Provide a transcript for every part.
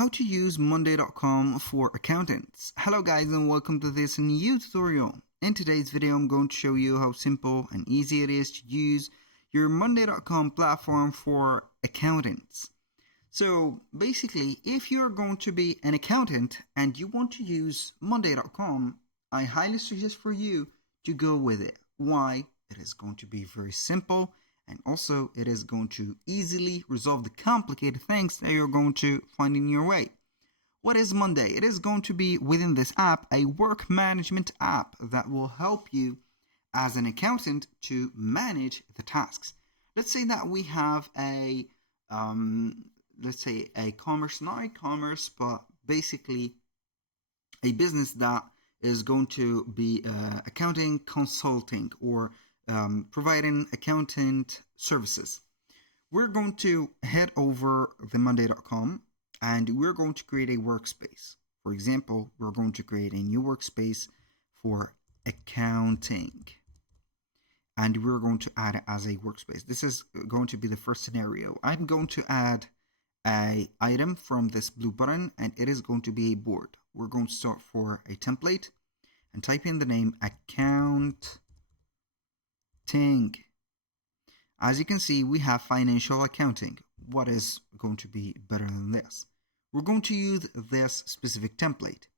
how to use monday.com for accountants. Hello guys and welcome to this new tutorial. In today's video I'm going to show you how simple and easy it is to use your monday.com platform for accountants. So basically, if you're going to be an accountant and you want to use monday.com, I highly suggest for you to go with it. Why? It is going to be very simple, and also it is going to easily resolve the complicated things that you're going to find in your way. What is Monday? It is going to be within this app a work management app that will help you as an accountant to manage the tasks. Let's say that we have a commerce, not e-commerce, but basically a business that is going to be accounting consulting or providing accountant services. We're going to head over the monday.com and we're going to create a workspace. For example, we're going to create a new workspace for accounting, and we're going to add it as a workspace. This is going to be the first scenario. I'm going to add an item from this blue button, and it is going to be a board. We're going to start for a template and type in the name accounting. As you can see, we have financial accounting. What is going to be better than this? We're going to use this specific template.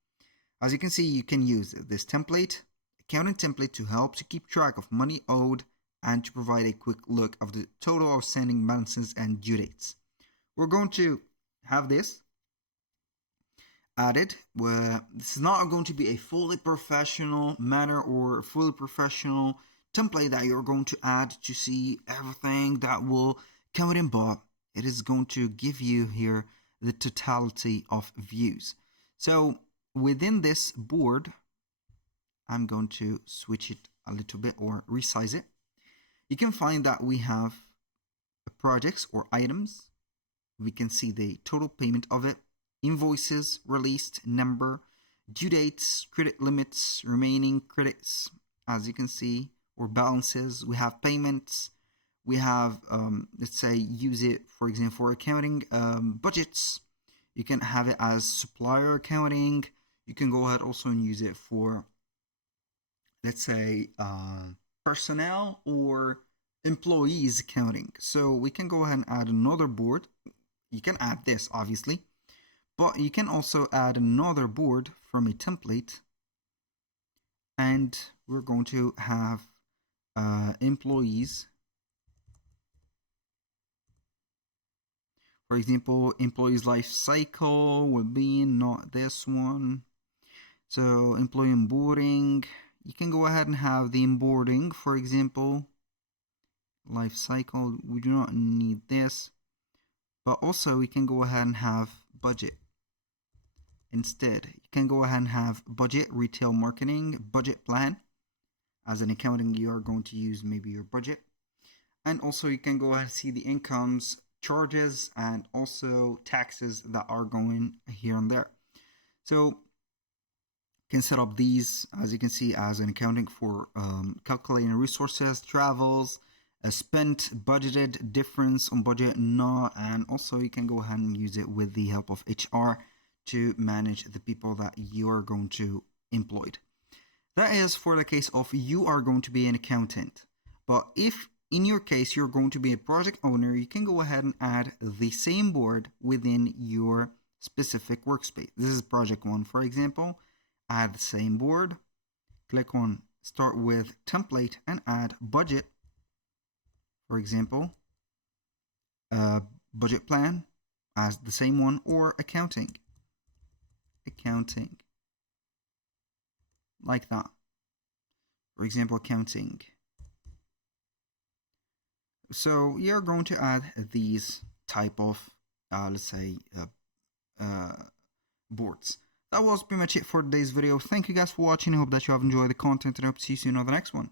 As you can see, you can use this template, accounting template, to help to keep track of money owed and to provide a quick look of the total outstanding balances and due dates. We're going to have this added. This is not going to be a fully professional matter or fully professional template that you're going to add to see everything that will come in, but it is going to give you here the totality of views. So within this board, I'm going to switch it a little bit or resize it. You can find that we have projects or items. We can see the total payment of it, invoices, released number, due dates, credit limits, remaining credits, as you can see, or balances. We have payments. We have, let's say, use it, for example, for accounting budgets. You can have it as supplier accounting. You can go ahead also and use it for, let's say, personnel or employees accounting. So we can go ahead and add another board. You can add this, obviously, but you can also add another board from a template, and we're going to have employees. For example, employees life cycle will be not this one. So employee onboarding, you can go ahead and have the onboarding, for example, life cycle. We do not need this, but also we can go ahead and have budget. Instead, you can go ahead and have budget, retail marketing, budget plan. As an accounting, you are going to use maybe your budget. And also you can go ahead and see the incomes, charges, and also taxes that are going here and there. So you can set up these, as you can see, as an accounting for calculating resources, travels, spent, budgeted, difference on budget, not, and also you can go ahead and use it with the help of HR to manage the people that you are going to employ. That is for the case of you are going to be an accountant. But if in your case you're going to be a project owner, you can go ahead and add the same board within your specific workspace. This is project one, for example. Add the same board, click on start with template and add budget, for example, budget plan as the same one, or accounting, like that. For example, accounting. So you're going to add these type of, let's say, boards. That was pretty much it for today's video. Thank you guys for watching. I hope that you have enjoyed the content, and I hope to see you soon on the next one.